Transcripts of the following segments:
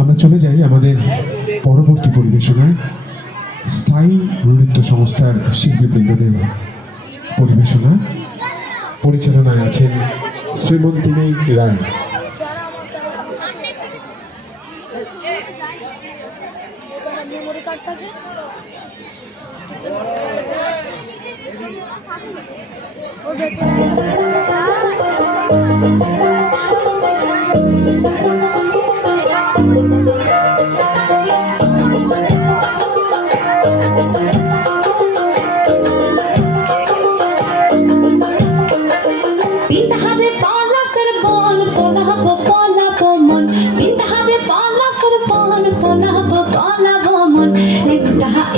আমরা চলে যাই আমাদের পরবর্তী পরিবেশনায়। স্থায়ী নৃত্য সংস্থার শিল্পীবৃন্দদের পরিবেশনা পরিচালনায় আছেন শ্রীমন্তিনী রায়।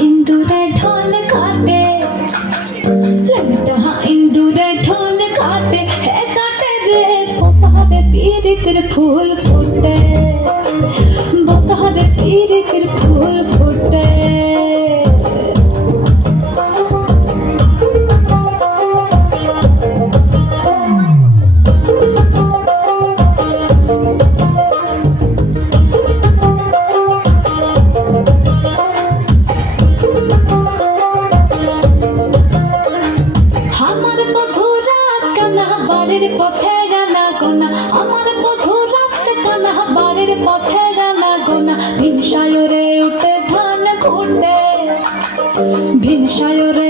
ইন্দুরে ঢোল কাটে, ইন্দুরে ঢোল কাটে, হে কাটে রে বতহরে পীরিতের ফুল ফুটে, বতহরে পীরিতের ফুল ফুটে। পথে গানা গোনা, আমার বধু রাত কানা বাড়ির পথে গানা গোনা, ভিনসায়রে উঠে ধান খুঁটে, ভিনসায়রে